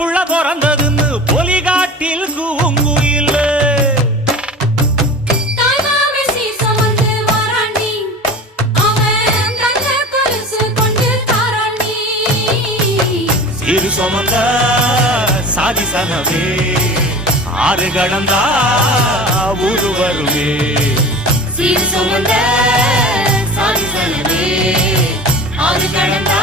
புள்ள பிறந்ததுன்னு பொலிகாட்டில் கூங்குயில் சீரு சுமந்த சாதிசனவே ஆறு கடந்தா ஊரு வருமே சீரு சுமந்த சாதிசனவே ஆறு கடந்தா